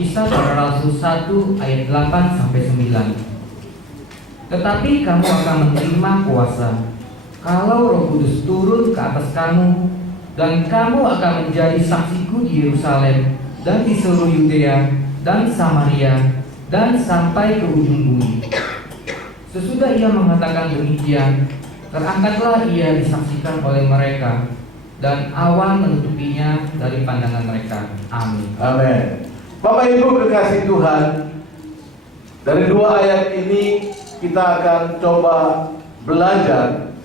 Kisah Para Rasul 1 ayat 8 sampai 9. Tetapi kamu akan menerima kuasa kalau Roh Kudus turun ke atas kamu, dan kamu akan menjadi saksiku di Yerusalem dan di seluruh Yudea dan Samaria dan sampai ke ujung bumi. Sesudah ia mengatakan demikian, terangkatlah ia disaksikan oleh mereka, dan awan menutupinya dari pandangan mereka. Amin. Amin. Bapak Ibu kekasih Tuhan, dari dua ayat ini kita akan coba belajar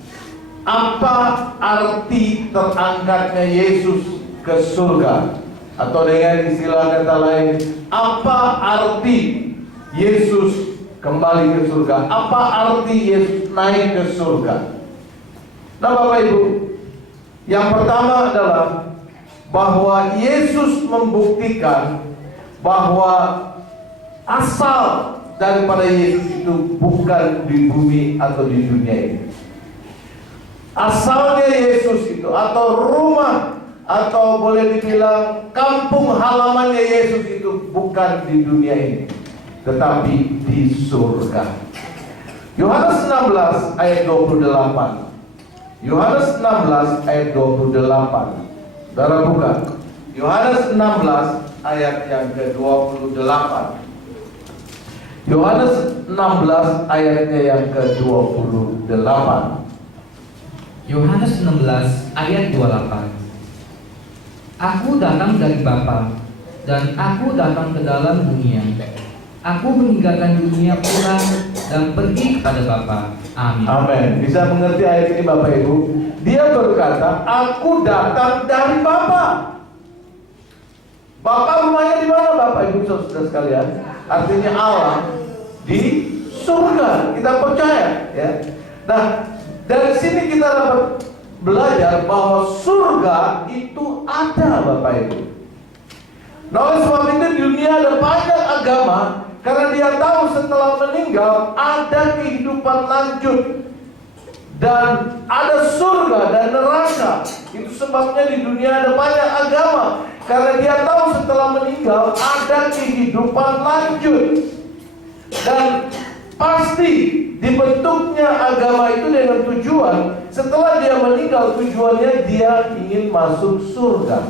apa arti terangkatnya Yesus ke surga, atau dengan istilah kata lain, apa arti Yesus kembali ke surga, apa arti Yesus naik ke surga. Nah Bapak Ibu, yang pertama adalah bahwa Yesus membuktikan bahwa asal daripada Yesus itu bukan di bumi atau di dunia ini. Asalnya Yesus itu, atau rumah, atau boleh dibilang kampung halamannya Yesus itu bukan di dunia ini, tetapi di surga. Yohanes 16 ayat 28. Yohanes 16 ayat 28. Saudara buka Yohanes 16 ayat yang ke-28. Yohanes 16 ayatnya yang ke-28. Yohanes 16 ayat 28. Aku datang dari Bapa, dan aku datang ke dalam dunia. Aku meninggalkan dunia pula dan pergi kepada Bapa. Amin. Amin. Bisa mengerti ayat ini Bapak Ibu? Dia berkata, aku datang dari Bapa. Bapa rumahnya di mana Bapak Ibu saudara sekalian? Artinya Allah di surga. Kita percaya, ya. Nah, dari sini kita dapat belajar bahwa surga itu ada Bapak Ibu. Nah, oleh sebab itu di dunia ada banyak agama, karena dia tahu setelah meninggal ada kehidupan lanjut dan ada surga dan neraka. Itu sebabnya di dunia ada banyak agama, karena dia tahu setelah meninggal ada kehidupan lanjut. Dan pasti dibentuknya agama itu dengan tujuan, setelah dia meninggal tujuannya dia ingin masuk surga.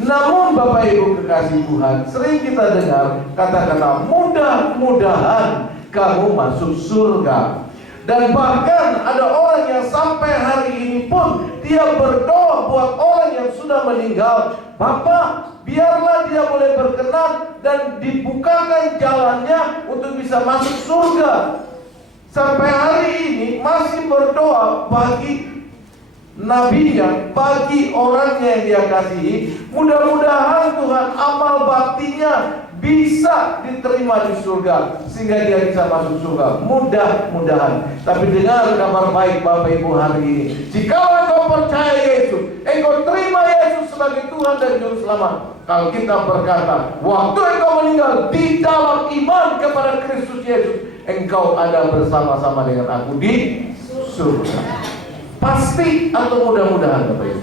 Namun Bapak Ibu kekasih Tuhan, sering kita dengar kata-kata mudah-mudahan kamu masuk surga. Dan bahkan ada orang yang sampai hari ini pun dia berdoa buat orang yang sudah meninggal, Bapak, biarlah dia boleh berkenan dan dibukakan jalannya untuk bisa masuk surga. Sampai hari ini masih berdoa bagi nabinya, bagi orangnya yang dia kasihi. Mudah-mudahan Tuhan amal baktinya bisa diterima di surga, sehingga dia bisa masuk surga. Mudah-mudahan. Tapi dengar kabar baik Bapak Ibu hari ini, jika engkau percaya Yesus, engkau terima Yesus sebagai Tuhan dan Juru Selamat, kalau kita berkata waktu engkau meninggal di dalam iman kepada Kristus Yesus, engkau ada bersama-sama dengan aku di surga. Pasti atau mudah-mudahan Bapak Ibu?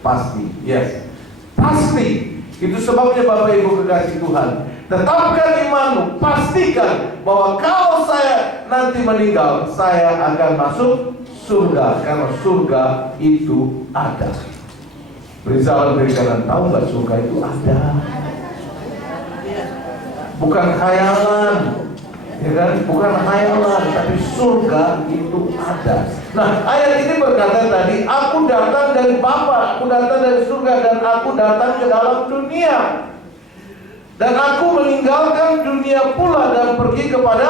Pasti, yes. Pasti. Itu sebabnya Bapak Ibu kekasih Tuhan, tetapkan imanmu, pastikan bahwa kalau saya nanti meninggal, saya akan masuk surga, karena surga itu ada. Beri salam beri kanan, tahu nggak surga itu ada? Bukan khayalan, ya kan? Bukan khayalan, tapi surga itu ada. Nah, ayat ini berkata tadi, aku datang dari Bapa, aku datang dari surga, dan aku datang ke dalam dunia, dan aku meninggalkan dunia pula dan pergi kepada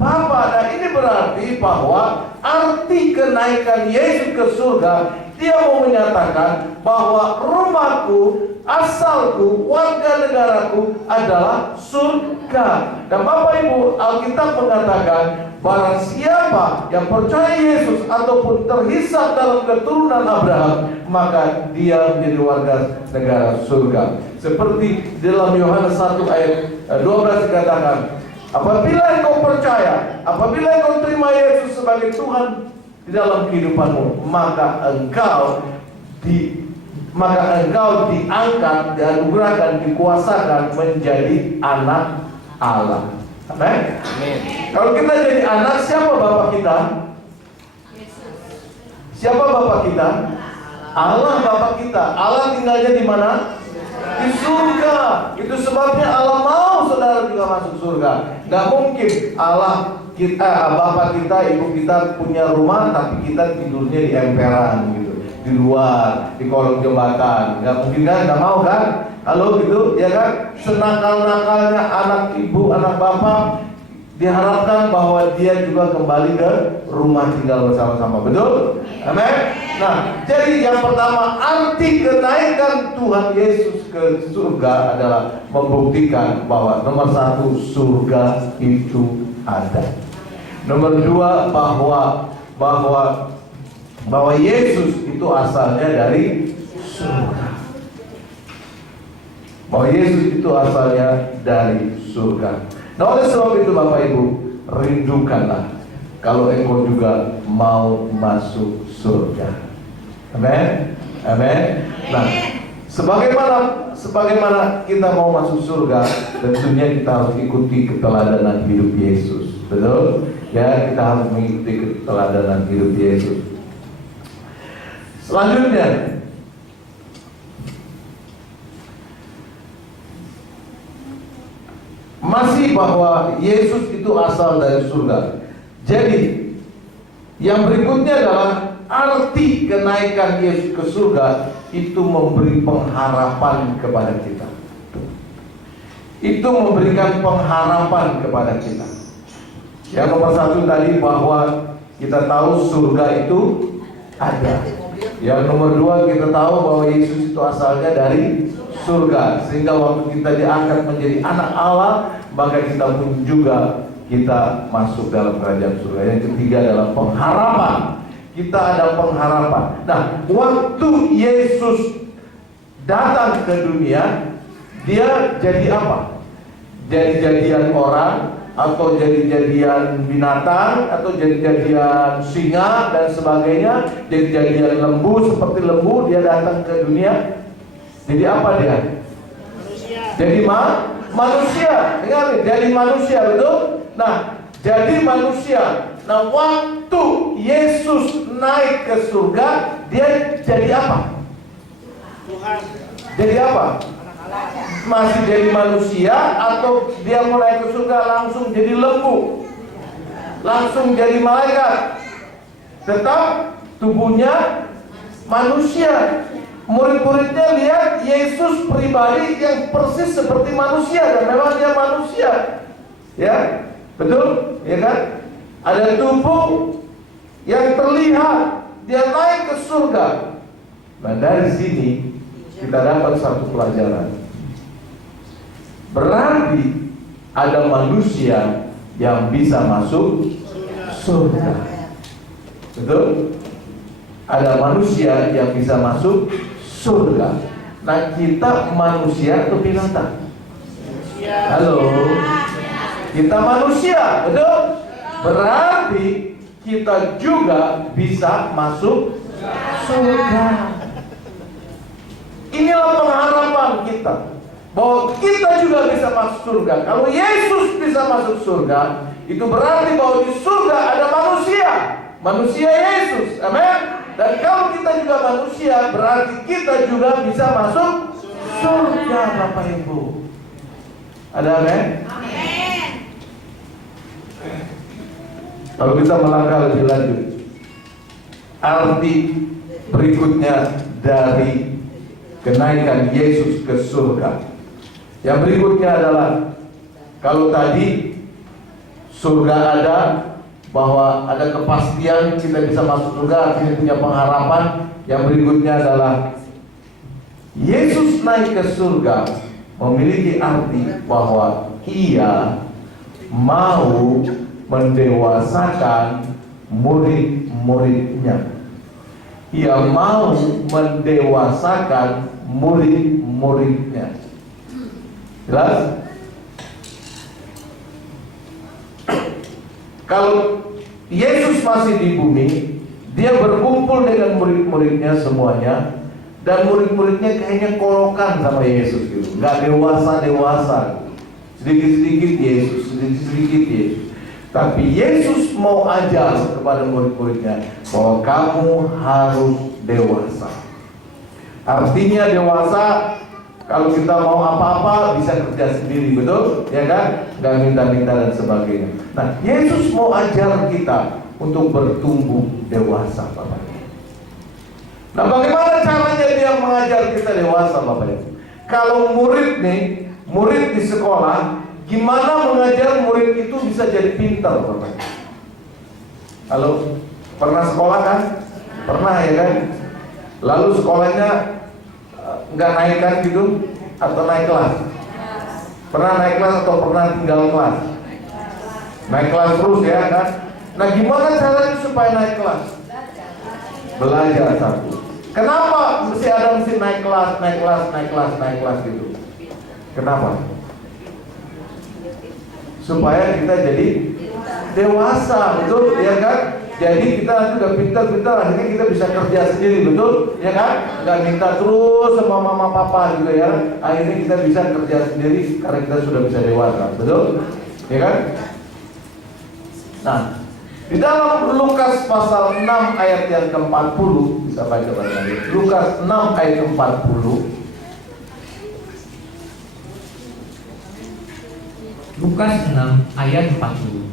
Bapa. Nah, ini berarti bahwa arti kenaikan Yesus ke surga, dia mau menyatakan bahwa rumahku, asalku, warga negaraku adalah surga. Dan Bapak Ibu, Alkitab mengatakan barang siapa yang percaya Yesus ataupun terhisap dalam keturunan Abraham, maka dia menjadi warga negara surga. Seperti dalam Yohanes 1 ayat 12 dikatakan, apabila engkau percaya, apabila engkau terima Yesus sebagai Tuhan di dalam kehidupanmu, maka engkau maka engkau diangkat, dianugerahkan, dikuasakan menjadi anak Allah. Amin. Kalau kita jadi anak, siapa bapak kita? Siapa bapak kita? Allah bapak kita. Allah tinggalnya di mana? Di surga. Itu sebabnya Allah mau saudara juga masuk surga. Gak mungkin Allah bapak kita, ibu kita punya rumah tapi kita tidurnya di emperan gitu, di luar, di kolong jembatan. Gak mungkin kan? Gak mau kan? Halo gitu, ya kan? Senakal-nakalnya anak ibu, anak bapak, diharapkan bahwa dia juga kembali ke rumah tinggal bersama-sama. Betul? Amin. Nah, jadi yang pertama, arti kenaikan Tuhan Yesus ke surga adalah membuktikan bahwa nomor satu, surga itu ada. Nomor dua, bahwa Yesus itu asalnya dari surga. Bahwa Yesus itu asalnya dari surga. Nah, oleh sebab itu Bapak Ibu, rindukanlah kalau engkau juga mau masuk surga. Amin. Amin. Nah, sebagaimana kita mau masuk surga, tentunya kita harus ikuti keteladanan hidup Yesus. Betul? Ya, kita harus mengikuti keteladanan hidup Yesus. Selanjutnya, masih bahwa Yesus itu asal dari surga. Jadi yang berikutnya adalah arti kenaikan Yesus ke surga itu memberi pengharapan kepada kita. Itu memberikan pengharapan kepada kita. Yang nomor satu tadi bahwa kita tahu surga itu ada. Yang nomor dua kita tahu bahwa Yesus itu asalnya dari surga, sehingga waktu kita diangkat menjadi anak Allah, maka kita pun juga kita masuk dalam kerajaan surga. Yang ketiga adalah pengharapan. Kita ada pengharapan. Nah, waktu Yesus datang ke dunia, dia jadi apa? Jadi-jadian orang, atau jadi-jadian binatang, atau jadi-jadian singa dan sebagainya, jadi-jadian lembu, seperti lembu dia datang ke dunia. Jadi apa dia? Manusia. Jadi manusia. Ingat, jadi manusia, betul? Nah, jadi manusia. Nah, waktu Yesus naik ke surga, dia jadi apa? Tuhan. Jadi apa? Masih jadi manusia, atau dia mau naik ke surga langsung jadi lembu, langsung jadi malaikat? Tetap tubuhnya manusia. Murid-muridnya lihat Yesus pribadi yang persis seperti manusia, dan memang dia manusia. Ya, betul? Ya kan? Ada tubuh yang terlihat, dia naik ke surga. Nah, dari sini kita dapat satu pelajaran. Berarti ada manusia yang bisa masuk surga. Betul? Ada manusia yang bisa masuk surga. Nah, kita manusia atau binatang? Halo? Kita manusia, betul? Berarti kita juga bisa masuk surga. Inilah pengharapan kita, bahwa kita juga bisa masuk surga. Kalau Yesus bisa masuk surga, itu berarti bahwa di surga ada manusia, manusia Yesus. Amin. Dan kalau kita juga manusia, berarti kita juga bisa masuk surga, Bapak Ibu. Ada amin? Amin. Kalau kita melangkah lebih lanjut, arti berikutnya dari kenaikan Yesus ke surga. Yang berikutnya adalah, kalau tadi surga ada, bahwa ada kepastian kita bisa masuk surga, artinya punya pengharapan. Yang berikutnya adalah Yesus naik ke surga memiliki arti bahwa Ia mau mendewasakan murid-muridnya. Ia mau mendewasakan murid-muridnya. Jelas? Kalau Yesus masih di bumi, dia berkumpul dengan murid-muridnya semuanya, Dan murid-muridnya kayaknya kolokan sama Yesus gitu, nggak dewasa. Sedikit-sedikit Yesus, sedikit-sedikit Yesus. Tapi Yesus mau ajar kepada murid-muridnya bahwa kamu harus dewasa. Artinya dewasa, kalau kita mau apa-apa bisa kerja sendiri, betul? Ya kan? Nggak minta-minta dan sebagainya. Nah, Yesus mau ajar kita untuk bertumbuh dewasa, Bapak. Nah, bagaimana caranya dia mengajar kita dewasa, Bapak Ibu? Kalau murid di sekolah, gimana mengajar murid itu bisa jadi pintar, Bapak? Halo, pernah sekolah kan? Pernah ya kan? Lalu sekolahnya nggak naikkan gitu, atau naik kelas? Pernah naik kelas atau pernah tinggal kelas? Naik kelas terus ya kan? Nah, gimana caranya supaya naik kelas? Belajar satu. Kenapa mesti ada naik kelas gitu? Kenapa? Supaya kita jadi dewasa, betul ya kan? Jadi kita nanti udah pintar-pintar, akhirnya kita bisa kerja sendiri, betul ya kan? Gak minta terus sama mama papa juga ya. Akhirnya kita bisa kerja sendiri karena kita sudah bisa dewasa, betul ya kan? Nah, di dalam Lukas pasal 6 ayat yang ke-40, bisa baca barangkali. Lukas 6 ayat ke-40. Lukas 6 ayat 40.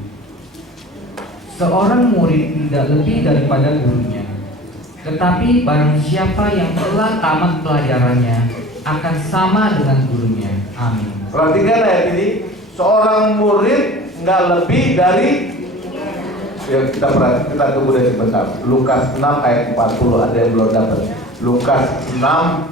Seorang murid tidak lebih daripada gurunya, tetapi barang siapa yang telah tamat pelajarannya akan sama dengan gurunya. Amin. Perhatikan ayat ini. Seorang murid nggak lebih dari, ya, kita tunggu dari sebentar. Lukas 6 ayat 40, ada yang belum dapat. Lukas 6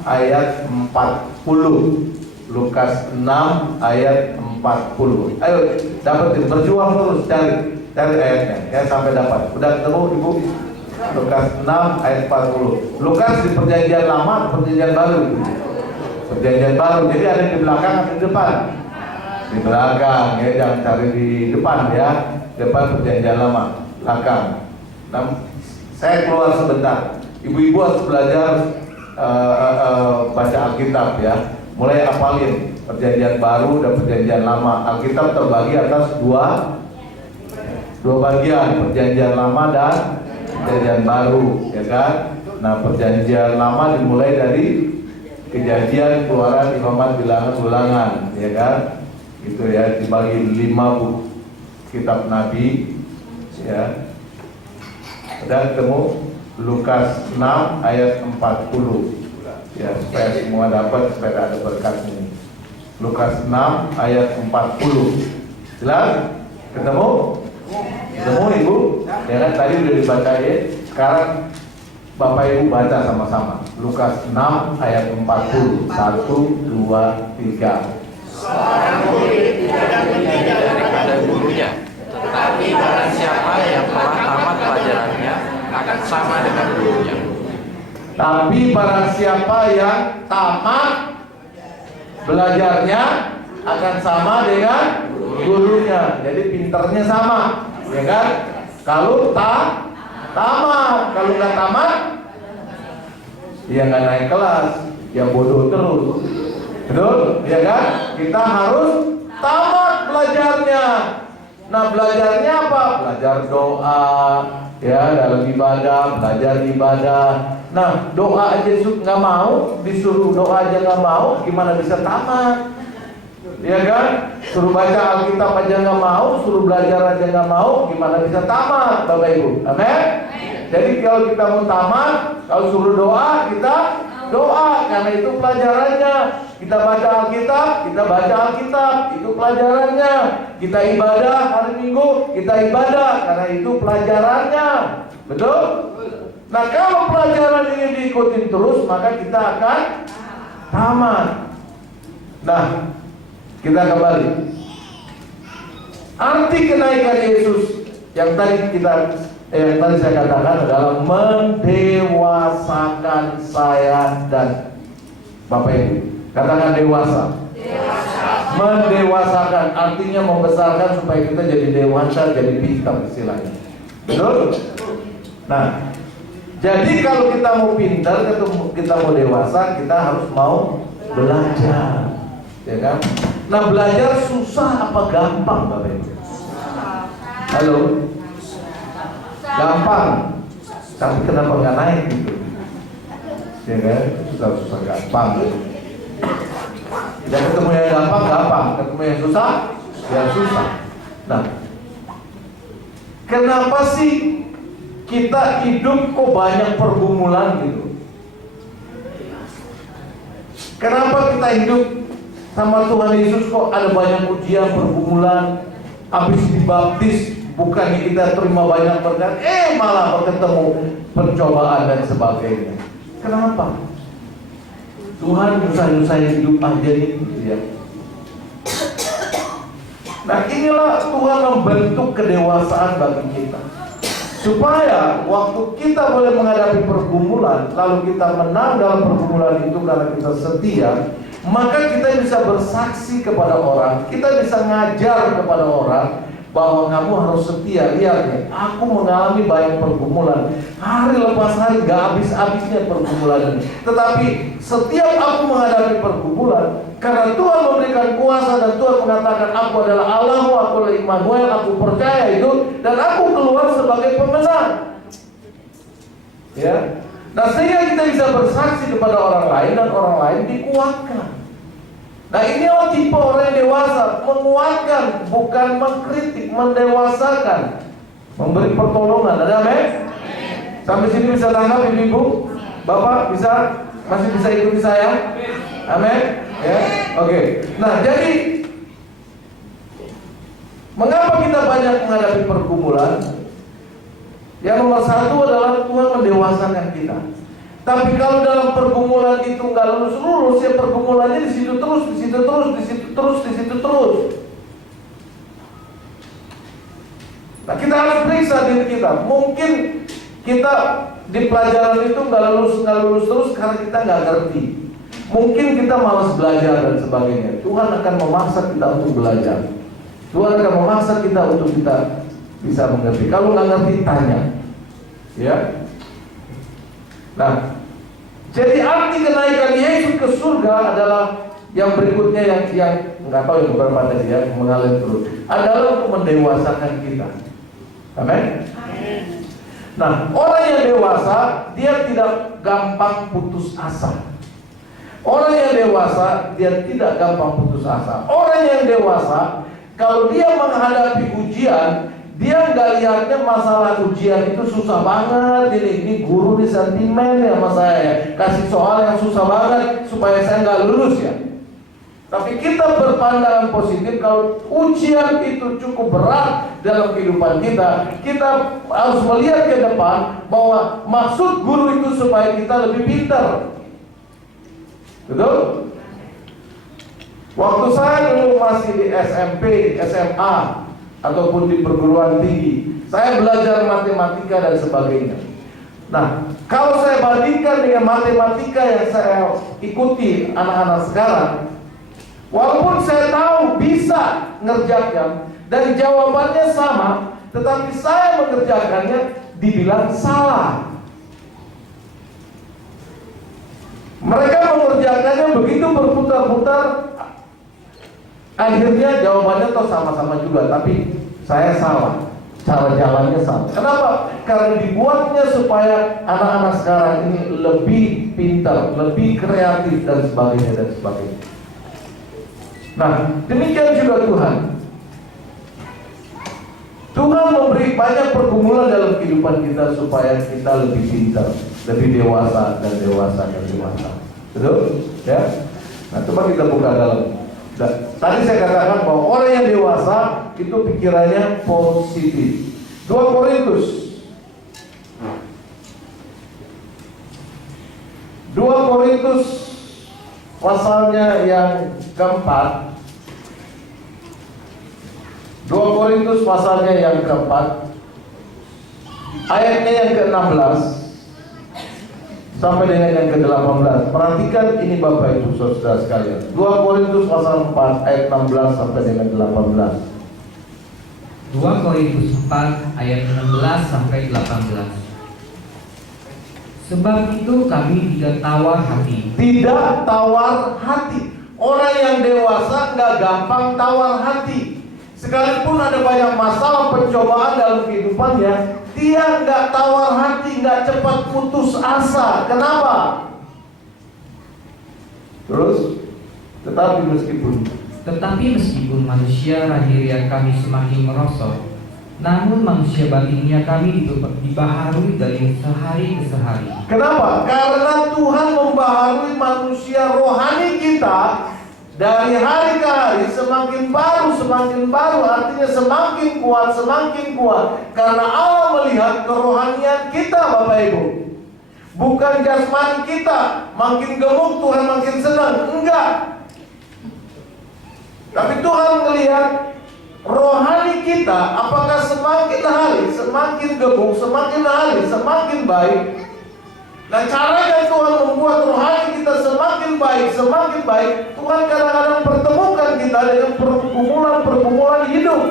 ayat 40. Lukas 6 ayat 40. Ayo dapetin, berjuang terus cari ayatnya ya sampai dapat. Udah ketemu Ibu? Lukas 6 ayat 40. Lukas di perjanjian lama, perjanjian baru. Perjanjian baru. Jadi ada di belakang atau di depan? Di belakang ya, jangan cari di depan ya. Depan perjanjian lama, belakang. Nah, saya keluar sebentar. Ibu-ibu harus belajar baca Alkitab ya. Mulai hafalin perjanjian baru dan perjanjian lama. Alkitab terbagi atas dua bagian, perjanjian lama dan perjanjian baru, ya kan? Nah, perjanjian lama dimulai dari Kejadian, Keluaran, Imamat, Bilangan, Ulangan, ya kan? Gitu ya, dibagi 5 buku kitab Nabi, ya. Dan ketemu Lukas 6 ayat 40. Ya, supaya semua dapat, supaya ada berkat ini. Lukas 6 ayat 40. Jelas? Ketemu? Ketemu Ibu? Ya kan tadi udah dibacain. Sekarang Bapak Ibu baca sama-sama. Lukas 6 ayat 40. 1, 2, 3. Seorang murid tidak lebih daripada gurunya, tetapi barang siapa yang telah tamat pelajarannya akan sama dengan gurunya. Tapi barang siapa yang tamat belajarnya akan sama dengan gurunya. Jadi pinternya sama, ya kan? Kalau tamat, kalau nggak tamat, ya nggak naik kelas, ya bodoh terus. Betul, ya kan? Kita harus tamat belajarnya. Nah, belajarnya apa? Belajar doa, ya dalam ibadah, belajar ibadah. Nah, doa aja nggak mau, disuruh doa aja nggak mau, gimana bisa tamat? Ya kan? Suruh baca Alkitab aja nggak mau, suruh belajar aja nggak mau, gimana bisa tamat, Bapak Ibu? Amin. Jadi kalau kita mau tamat, kalau suruh doa, kita doa, karena itu pelajarannya. Kita baca Alkitab, kita baca Alkitab, itu pelajarannya. Kita ibadah hari Minggu, kita ibadah, karena itu pelajarannya. Betul? Nah, kalau pelajaran ini diikutin terus, maka kita akan tamat. Nah, kita kembali. Arti kenaikan Yesus yang tadi saya katakan adalah mendewasakan saya dan Bapak Ibu. Katakan dewasa. Mendewasakan artinya membesarkan supaya kita jadi dewasa, jadi pintar istilahnya. Betul? Nah, Jadi kalau kita mau pintar, kita mau dewasa, kita harus mau belajar, ya kan? Nah, belajar susah apa gampang, Bapak Ibu? Halo? Gampang, tapi kenapa nggak naik gitu? Ya kan? Susah gampang. Yang ketemu yang gampang, gampang. Ketemu yang susah, ya susah. Nah, kenapa sih kita hidup kok banyak pergumulan gitu? Kenapa kita hidup sama Tuhan Yesus kok ada banyak ujian, pergumulan? Habis dibaptis, bukannya kita terima banyak berkat, malah ketemu pencobaan dan sebagainya. Kenapa? Tuhan nyusahin hidup aja nih, gitu ya. Nah, inilah Tuhan membentuk kedewasaan bagi kita, supaya waktu kita boleh menghadapi pergumulan, lalu kita menang dalam pergumulan itu karena kita setia, maka kita bisa bersaksi kepada orang, kita bisa ngajar kepada orang bahwa kamu harus setia. Lihat nih, aku mengalami banyak pergumulan, hari lepas hari gak habis-habisnya pergumulan ini. Tetapi setiap aku menghadapi pergumulan, karena Tuhan memberikan kuasa dan Tuhan mengatakan aku adalah Allahmu, aku adalah Immanuel, aku percaya itu, dan aku keluar sebagai pemenang. Ya, nah sehingga kita bisa bersaksi kepada orang lain dan orang lain dikuatkan. Nah, inilah tipe orang yang dewasa, menguatkan, bukan mengkritik, mendewasakan, memberi pertolongan. Ada amin? Sampai sini bisa tangkap ibu-ibu? Bapak masih bisa ikuti saya? Amin? Ya, oke. Nah, jadi mengapa kita banyak menghadapi pergumulan? Yang nomor satu adalah Tuhan mendewasakan kita. Tapi kalau dalam pergumulan itu nggak lurus-lurus, ya pergumulannya di situ terus, di situ terus, di situ terus, di situ terus. Nah, kita harus periksa diri kita. Mungkin kita di pelajaran itu nggak lulus terus karena kita nggak ngerti. Mungkin kita malas belajar dan sebagainya. Tuhan akan memaksa kita untuk belajar. Tuhan akan memaksa kita untuk kita bisa mengerti. Kalau nggak ngerti, tanya. Ya. Nah, jadi arti kenaikan Yesus ke surga adalah yang berikutnya yang nggak tahu yang berapa tadi ya, mengalir terus. Adalah untuk mendewasakan kita. Amin. Nah, orang yang dewasa dia tidak gampang putus asa. Orang yang dewasa dia tidak gampang putus asa. Orang yang dewasa kalau dia menghadapi ujian, dia nggak lihatnya masalah ujian itu susah banget. Ini guru di sentimen ya sama saya, kasih soal yang susah banget supaya saya nggak lulus ya. Tapi kita berpandangan positif, kalau ujian itu cukup berat dalam kehidupan kita, kita harus melihat ke depan bahwa maksud guru itu supaya kita lebih pintar. Betul? Waktu saya dulu masih di SMP, SMA, ataupun di perguruan tinggi, saya belajar matematika dan sebagainya. Nah, kalau saya bandingkan dengan matematika yang saya ikuti anak-anak sekarang, walaupun saya tahu bisa ngerjakan dan jawabannya sama, tetapi saya mengerjakannya dibilang salah. Mereka mengerjakannya begitu berputar-putar, akhirnya jawabannya toh sama-sama juga, tapi saya salah. Cara jalannya salah. Kenapa? Karena dibuatnya supaya anak-anak sekarang ini lebih pintar, lebih kreatif dan sebagainya dan sebagainya. Nah, demikian juga Tuhan. Tuhan memberi banyak pergumulan dalam kehidupan kita supaya kita lebih pintar, lebih dewasa dan dewasa dan dewasa. Betul? Ya. Nah, coba kita buka dalam. Tadi saya katakan bahwa orang yang dewasa itu pikirannya positif. 2 Korintus 2 Korintus pasalnya yang keempat. 2 Korintus pasalnya yang keempat, ayatnya yang ke-16 sampai dengan yang ke-18. Perhatikan ini Bapak Ibu Saudara sekalian. 2 Korintus pasal 4 ayat 16 sampai dengan 18. 2 Korintus 4 ayat 16 sampai 18. Sebab itu kami tidak tawar hati. Tidak tawar hati. Orang yang dewasa nggak gampang tawar hati. Sekalipun ada banyak masalah pencobaan dalam kehidupannya, dia nggak tawar hati, nggak cepat putus asa. Kenapa? Terus, tetapi meskipun manusia lahiriah kami semakin merosot, namun manusia batinnya kami dibaharui dari sehari ke sehari. Kenapa? Karena Tuhan membaharui manusia rohani kita dari hari ke hari, semakin baru, artinya semakin kuat. Karena Allah melihat kerohanian kita, Bapak Ibu. Bukan jasmani kita, makin gemuk Tuhan makin senang, enggak. Tapi Tuhan melihat rohani kita, apakah semakin hari semakin gemuk, semakin hari semakin baik. Nah, caranya Tuhan membuat rohani kita semakin baik. Tuhan kadang-kadang pertemukan kita dengan pergumulan hidup.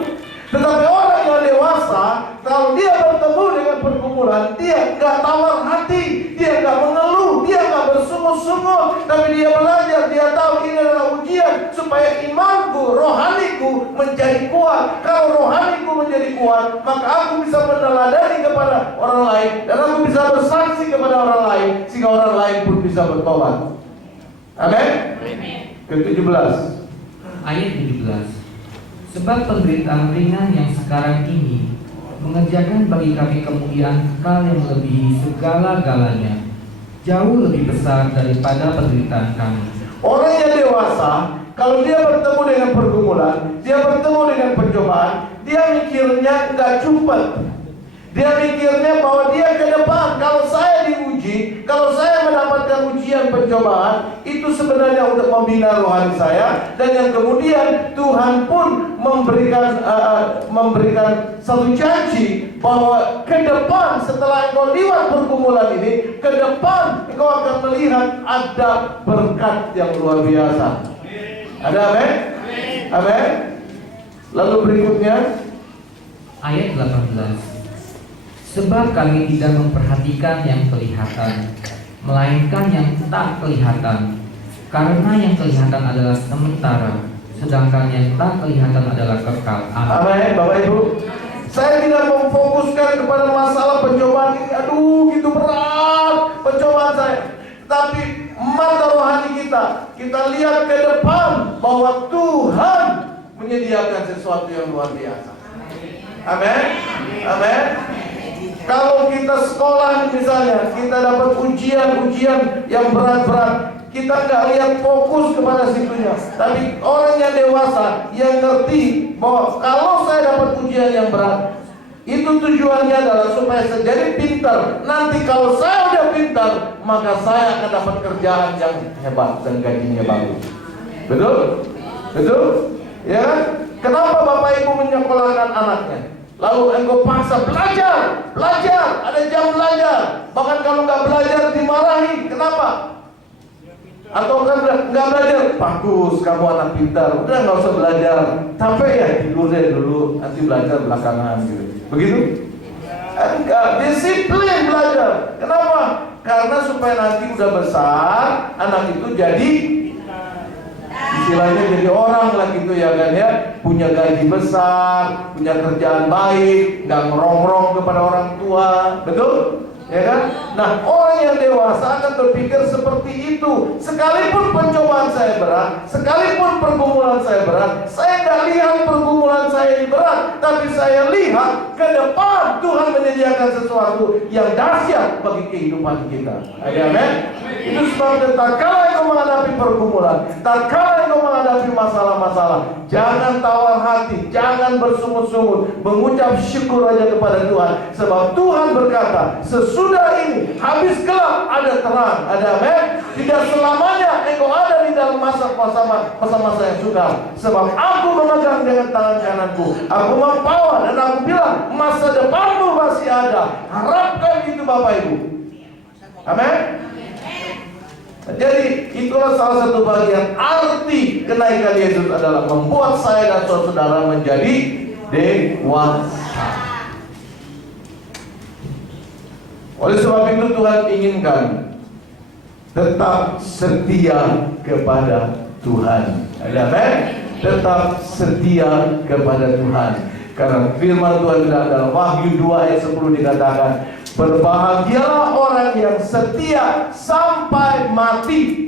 Tetapi orang yang dewasa, kalau dia bertemu dengan pergumulan, dia nggak tawar hati, dia nggak mengeluh, dia nggak bersungut-sungut, tapi dia belajar, dia tahu ini adalah ujian supaya imanku, rohaniku menjadi kuat. Kalau rohaniku menjadi kuat, maka aku bisa meneladani kepada orang lain, dan aku bisa bersaksi kepada orang lain, sehingga orang lain pun bisa bertobat. Amin. Ke-17. Ayat 17. Sebab penderitaan ringan yang sekarang ini mengerjakan bagi kami kemuliaan kekal yang melebihi segala-galanya, jauh lebih besar daripada penderitaan kami. Orang yang dewasa, kalau dia bertemu dengan pergumulan, dia bertemu dengan pencobaan, dia mikirnya nggak cepat. Dia mikirnya bahwa dia ke depan, kalau saya diuji, kalau saya mendapatkan ujian pencobaan, itu sebenarnya untuk membina rohani saya, dan yang kemudian Tuhan pun memberikan satu janji bahwa ke depan setelah engkau lewat pergumulan ini, ke depan engkau akan melihat ada berkat yang luar biasa. Ada amin? Amin. Lalu berikutnya ayat 18. Sebab kami tidak memperhatikan yang kelihatan, melainkan yang tak kelihatan. Karena yang kelihatan adalah sementara, sedangkan yang tak kelihatan adalah kekal. Amin. Bapak Ibu, saya tidak memfokuskan kepada masalah pencobaan ini. Aduh, gitu berat pencobaan saya. Tapi mata rohani kita lihat ke depan bahwa Tuhan menyediakan sesuatu yang luar biasa. Amin. Amin. Kalau kita sekolah misalnya, kita dapat ujian yang berat-berat, kita nggak lihat fokus kepada situnya. Tapi orang yang dewasa yang ngerti bahwa kalau saya dapat ujian yang berat, itu tujuannya adalah supaya saya jadi pintar. Nanti kalau saya udah pintar, maka saya akan dapat kerjaan yang hebat dan gajinya bagus. Betul? Betul? Ya kan? Kenapa Bapak Ibu menyekolahkan anaknya? Lalu engkau paksa belajar, ada jam belajar. Bahkan kalau nggak belajar dimarahi. Kenapa? Atau kan nggak belajar, bagus, kamu anak pintar, udah nggak usah belajar. Capek ya, tidur deh dulu, nanti belajar belakangan gitu. Begitu? Enggak, disiplin belajar. Kenapa? Karena supaya nanti udah besar, anak itu jadi istilahnya jadi orang lah gitu ya kan ya, punya gaji besar, punya kerjaan baik, nggak ngerongrong kepada orang tua, betul? Ya kan? Nah, orang yang dewasa akan berpikir seperti itu. Sekalipun pencobaan saya berat, sekalipun pergumulan saya berat, saya nggak lihat pergumulan saya ini berat, tapi saya lihat ke depan Tuhan menyediakan sesuatu yang dahsyat bagi kehidupan kita. Amin. Itu sebabnya tatkala engkau menghadapi pergumulan, tatkala engkau menghadapi masalah-masalah, jangan tawar hati, jangan bersungut-sungut, mengucap syukur aja kepada Tuhan. Sebab Tuhan berkata, sesudah ini habis gelap ada terang. Ada amin. Tidak selamanya engkau ada di dalam masa-masa yang sukar. Sebab aku memegang dengan tangan kananku, aku membawa dan aku bilang masa depanmu masih ada. Harapkan itu Bapak Ibu. Amin. Jadi itulah salah satu bagian arti kenaikan Yesus adalah membuat saya dan saudara menjadi dewasa. Oleh sebab itu Tuhan inginkan tetap setia kepada Tuhan. Amin. Tetap setia kepada Tuhan. Karena firman Tuhan bilang dalam Wahyu 2 ayat 10 dikatakan, berbahagialah orang yang setia sampai mati.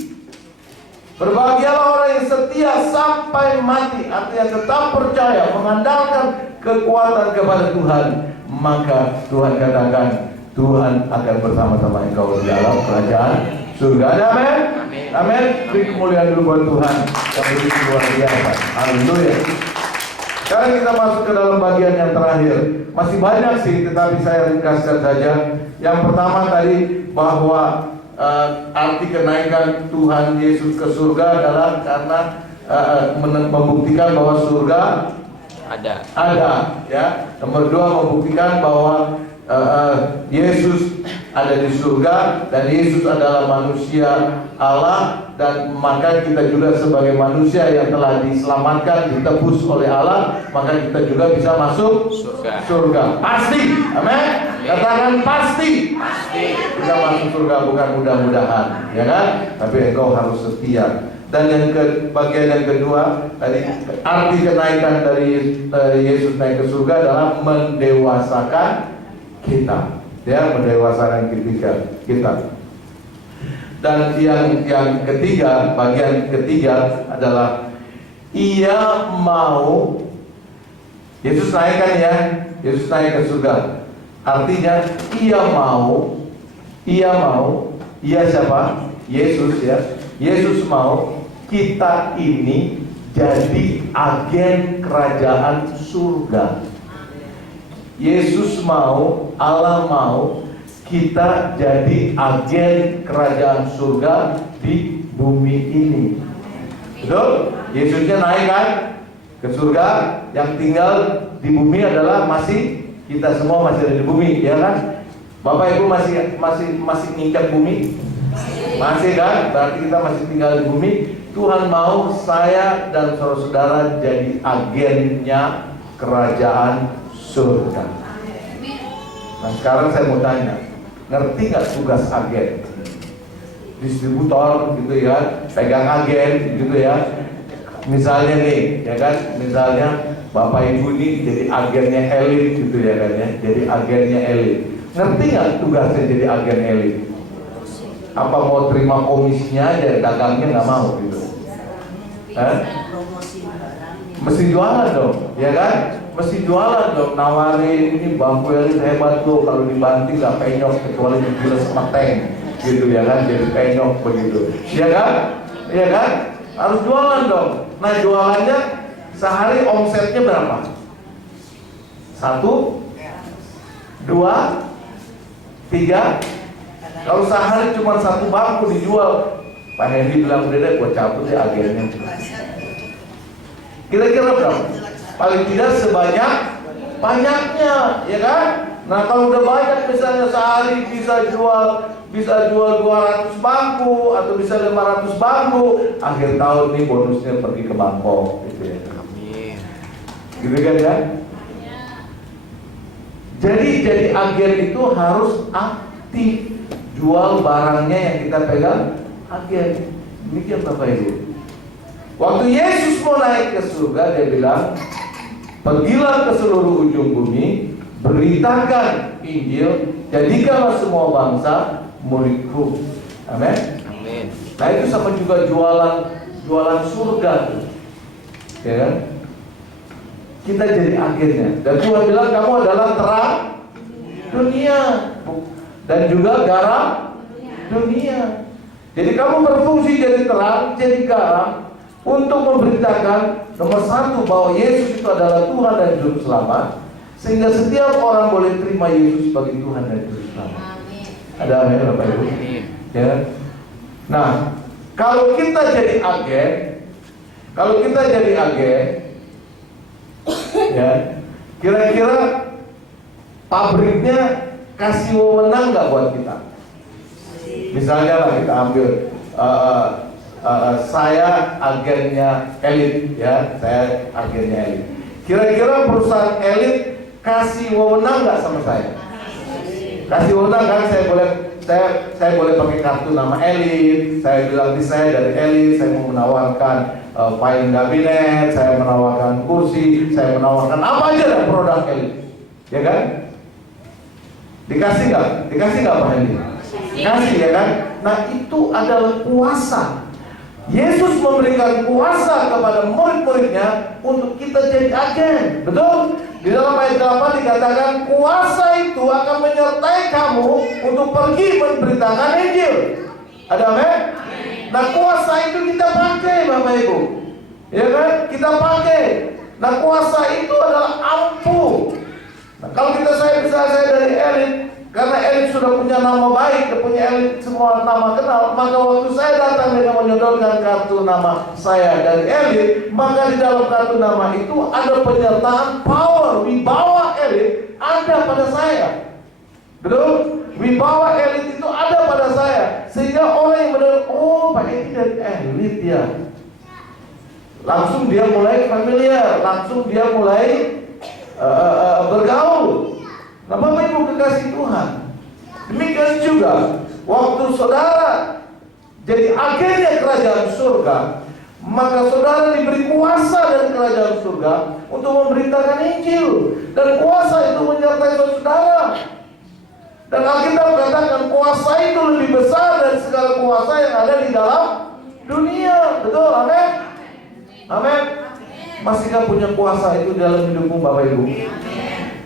Berbahagialah orang yang setia sampai mati. Artinya tetap percaya, mengandalkan kekuatan kepada Tuhan. Maka Tuhan katakan, Tuhan akan bersama-sama engkau di dalam kerajaan surga. Amin. Amin. Beri kemuliaan dulu buat Tuhan yang begitu luar biasa. Haleluya. Sekarang kita masuk ke dalam bagian yang terakhir. Masih banyak sih, tetapi saya ringkaskan saja. Yang pertama tadi bahwa arti kenaikan Tuhan Yesus ke surga adalah karena membuktikan bahwa surga ada, ya. Nomor 2, membuktikan bahwa Yesus ada di surga dan Yesus adalah manusia Allah, dan maka kita juga sebagai manusia yang telah diselamatkan, ditebus oleh Allah, maka kita juga bisa masuk surga. Pasti, amin. Katakan pasti. Kita masuk surga, bukan mudah-mudahan, ya kan? Tapi engkau harus setia. Dan yang bagian yang kedua tadi, arti kenaikan dari Yesus naik ke surga adalah mendewasakan kita, ya, mendewasakan kita. Dan yang ketiga, bagian ketiga adalah Ia mau. Yesus naik kan, ya, Yesus naik ke surga. Artinya Ia mau. Ia siapa? Yesus, ya. Yesus mau kita ini jadi agen kerajaan surga. Yesus mau, Allah mau kita jadi agen kerajaan surga di bumi ini. Betul? Yesusnya naik kan ke surga, yang tinggal di bumi adalah kita semua masih ada di bumi, ya kan? Bapak Ibu masih nginjak bumi? Masih kan? Berarti kita masih tinggal di bumi. Tuhan mau saya dan saudara-saudara jadi agennya kerajaan surga. Nah, sekarang saya mau tanya, ngerti nggak tugas agen? Distributor gitu ya, pegang agen gitu ya. Misalnya nih, ya kan? Misalnya Bapak Ibu ini jadi agennya elit gitu ya kan ya. Jadi agennya elit. Ngerti nggak tugasnya jadi agen elit? Apa mau terima komisinya aja, dagangnya nggak mau gitu? Mesti jualan dong, ya kan? Mesti jualan dong, nawarin ini bambu elit hebat loh, kalau dibanting nggak penyok kecuali dibilas sama tank, gitu ya kan? Jadi penyok begitu, ya kan? Ya kan? Harus jualan dong. Nah, jualannya sehari omsetnya berapa? 1, 2, 3. Kalau sehari cuma 1 bangku dijual, Pak Hendy bilang, udah deh, gue cabut deh agennya. Kira-kira berapa? Paling tidak sebanyak banyaknya, ya kan? Nah, kalau udah banyak, misalnya sehari bisa jual 200 bangku atau bisa 500 bangku, akhir tahun nih bonusnya pergi ke Bangkok, gitu ya. Amin. Gitu kan ya? Jadi agen itu harus aktif, jual barangnya yang kita pegang, agen. Demikian Bapak Ibu. Waktu Yesus mau naik ke surga, dia bilang, pergilah ke seluruh ujung bumi, beritakan Injil, jadikanlah semua bangsa muridku. Amin. Amin. Nah, itu sama juga jualan surga tuh, ya kan? Kita jadi agennya. Dan Tuhan bilang, kamu adalah terang dunia dan juga garam dunia. Jadi kamu berfungsi jadi terang, jadi garam, untuk memberitakan nomor 1 bahwa Yesus itu adalah Tuhan dan Juru Selamat, sehingga setiap orang boleh terima Yesus sebagai Tuhan dan Juru Selamat. Ada amin Bapak Ibu? Ya. Nah, kalau kita jadi agen, ya, kira-kira pabriknya kasih wewenang nggak buat kita? Misalnya lah kita ambil saya agennya elit, ya, saya agennya elit. Kira-kira perusahaan elit kasih wewenang nggak sama saya? kasih undang kan, saya boleh pakai kartu nama elit. Saya bilang di saya dari elit, saya mau menawarkan filing kabinet, saya menawarkan kursi, saya menawarkan apa aja lah produk elit, ya kan? Dikasih nggak Pak Hendy? Kasih, ya kan? Nah, itu adalah kuasa. Yesus memberikan kuasa kepada murid-muridnya untuk kita jadi agen. Betul? Di dalam ayat 8 dikatakan kuasa itu akan menyertai kamu untuk pergi memberitakan Injil. Ada amin? Nah, kuasa itu kita pakai, Bapak Ibu. Ya kan? Kita pakai. Nah, kuasa itu adalah ampuh. Nah, kalau saya dari elit, karena elit sudah punya nama baik, punya elit semua nama kenal, maka waktu saya datang dengan menyodorkan kartu nama saya dari elit, maka di dalam kartu nama itu ada penyertaan power, wibawa elit ada pada saya. Betul? Wibawa elit itu ada pada saya, sehingga orang yang mendengar, oh Pak ini dari elit ya, langsung dia mulai familiar, langsung dia mulai bergaul. Nah, Bapak Ibu kekasih Tuhan, demikian juga waktu saudara jadi agennya kerajaan surga, maka saudara diberi kuasa dari kerajaan surga untuk memberitakan Injil, dan kuasa itu menyertai saudara. Dan Alkitab katakan kuasa itu lebih besar dari segala kuasa yang ada di dalam dunia. Betul? Amin? Amin? Masihkah punya kuasa itu dalam hidupmu, Bapak Ibu?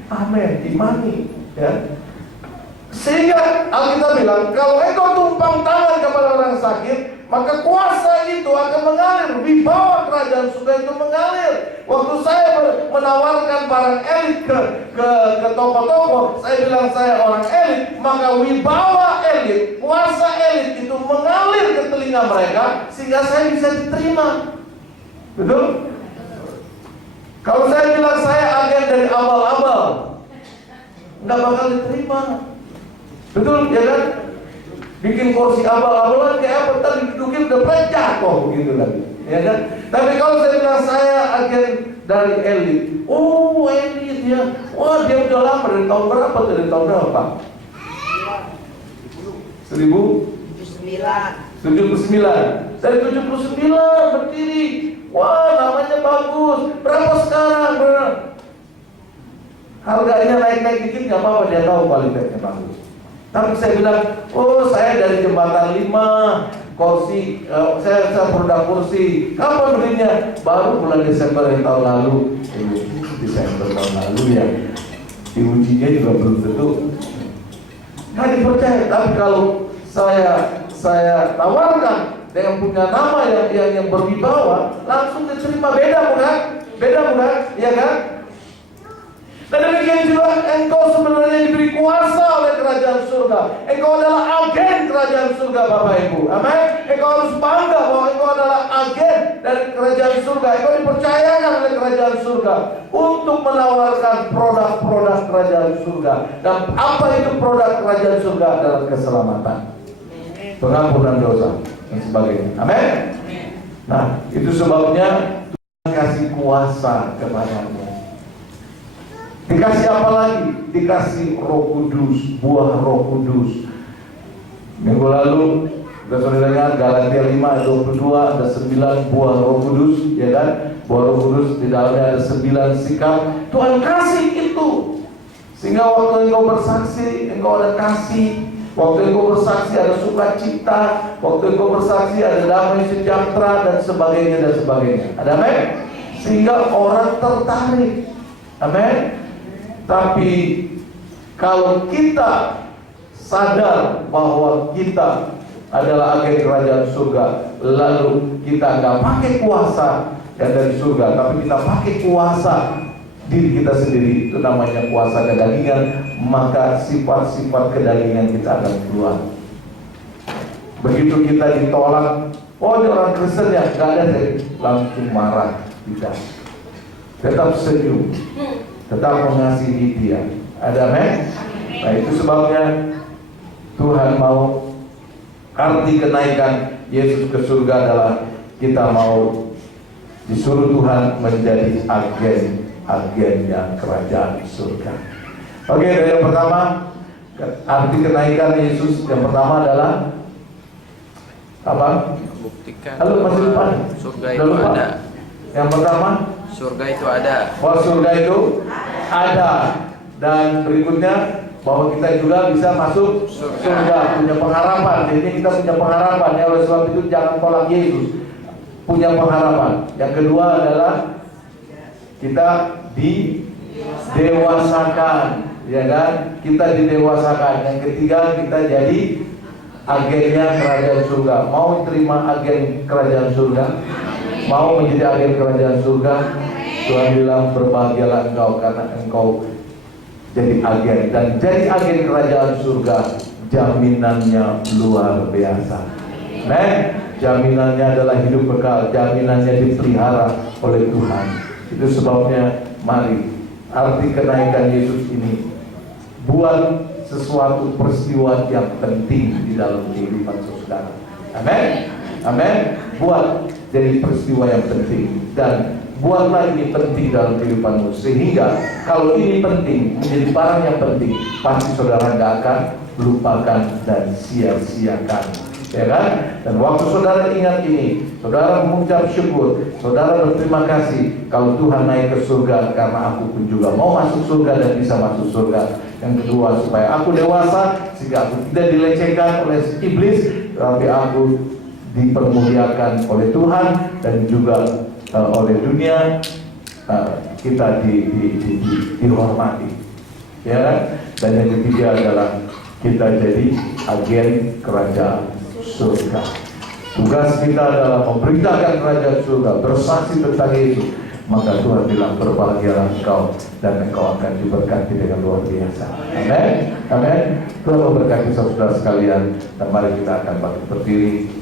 Amin, imani, ya. Sehingga Alkitab bilang, kalau engkau tumpang tangan kepada orang sakit, maka kuasa itu akan mengalir, wibawa kerajaan surga itu mengalir. Waktu saya menawarkan barang elit ke toko-toko, saya bilang saya orang elit, maka wibawa elit, kuasa elit itu mengalir ke telinga mereka, sehingga saya bisa diterima. Betul? Kalau saya bilang saya agen dari abal-abal, nggak bakal diterima. Betul, ya kan? Bikin kursi abal-abalan kayak apa? Tadi didudukin udah jatuh begitu lagi, ya kan? Tapi kalau saya bilang saya agen dari elit, oh elit ya, wah dia udah lama, dari tahun berapa? Dari tahun berapa? 1979. Dari 79 berdiri. Wah, namanya bagus. Berapa sekarang? Harganya naik-naik dikit nggak apa-apa, dia tahu kualitasnya bagus. Tapi saya bilang, oh saya dari jembatan 5, kursi, saya produk kursi. Kapan belinya? Baru bulan Desember yang tahun lalu. Desember tahun lalu ya. Diujinya juga belum tentu. Nggak dipercaya. Tapi kalau saya tawarkan dengan punya nama yang berwibawa, langsung diterima. Beda bukan? Ya kan? Dan demikian juga engkau sebenarnya diberi kuasa oleh kerajaan surga. Engkau adalah agen kerajaan surga, Bapak Ibu. Amin. Engkau harus bangga bahwa engkau adalah agen dari kerajaan surga. Engkau dipercayakan oleh kerajaan surga untuk menawarkan produk-produk kerajaan surga. Dan apa itu produk kerajaan surga? Adalah keselamatan, pengampunan dosa dan sebagainya. Amin. Nah, itu sebabnya Tuhan kasih kuasa kepadamu. Dikasih apa lagi? Dikasih Roh Kudus, buah Roh Kudus. Minggu lalu kita sudah dengar Galatia 5:22 ada 9 buah Roh Kudus, ya kan? Buah Roh Kudus di dalamnya ada 9 sikap. Tuhan kasih itu. Sehingga waktu engkau bersaksi, engkau ada kasih. Waktu engkau bersaksi ada sukacita. Waktu engkau bersaksi ada damai sejahtera dan sebagainya. Ada amin? Sehingga orang tertarik. Amin. Tapi kalau kita sadar bahwa kita adalah agen kerajaan surga, lalu kita nggak pakai kuasa yang dari surga, tapi kita pakai kuasa diri kita sendiri, itu namanya kuasa kedagingan, maka sifat-sifat kedagingan kita akan keluar. Begitu kita ditolak, oh ini orang Kristen ya, nggak ada, langsung marah, tidak. Tetap senyum, tetap mengasihi dia. Ada amin? Nah itu sebabnya Tuhan mau arti kenaikan Yesus ke surga adalah kita mau disuruh Tuhan menjadi agen yang kerajaan surga. Oke, dari yang pertama Arti kenaikan Yesus yang pertama adalah apa? Membuktikan Halo, masih lupa? surga Udah itu lupa? ada. Yang pertama, Surga itu ada. bahwa surga itu ada. Dan berikutnya bahwa kita juga bisa masuk surga, punya pengharapan. Jadi kita punya pengharapan. Ya, oleh sebab itu jangan tolak Yesus. Punya pengharapan. Yang kedua adalah kita didewasakan, ya kan? Kita didewasakan. Yang ketiga kita jadi agennya kerajaan surga. Mau terima agen kerajaan surga? Mau menjadi agen kerajaan surga? Tuhan bilang berbahagialah engkau karena engkau jadi agen. Dan jadi agen kerajaan surga jaminannya luar biasa. Jaminannya adalah hidup kekal. Jaminannya dipelihara oleh Tuhan. Itu sebabnya mari arti kenaikan Yesus ini buat sesuatu peristiwa yang penting di dalam kehidupan saudara. Amin. Amin. Buat jadi peristiwa yang penting dan buatlah ini penting dalam kehidupanmu sehingga kalau ini penting menjadi barang yang penting pasti saudara nggak akan lupakan dan sia-siakan, ya kan? Dan waktu saudara ingat ini, saudara mengucap syukur, saudara berterima kasih kalau Tuhan naik ke surga karena aku pun juga mau masuk surga dan bisa masuk surga. Yang kedua, supaya aku dewasa sehingga aku tidak dilecehkan oleh iblis, tapi aku dipermuliakan oleh Tuhan dan juga oleh dunia, kita dihormati, ya kan? Dan yang ketiga adalah kita jadi agen kerajaan surga. Tugas kita adalah memberitakan kerajaan surga, bersaksi tentang Yesus. Maka Tuhan bilang berbahagialah engkau dan engkau akan diberkati dengan luar biasa. Amin. Amin. Tuhan memberkati saudara sekalian dan mari kita akan berdiri.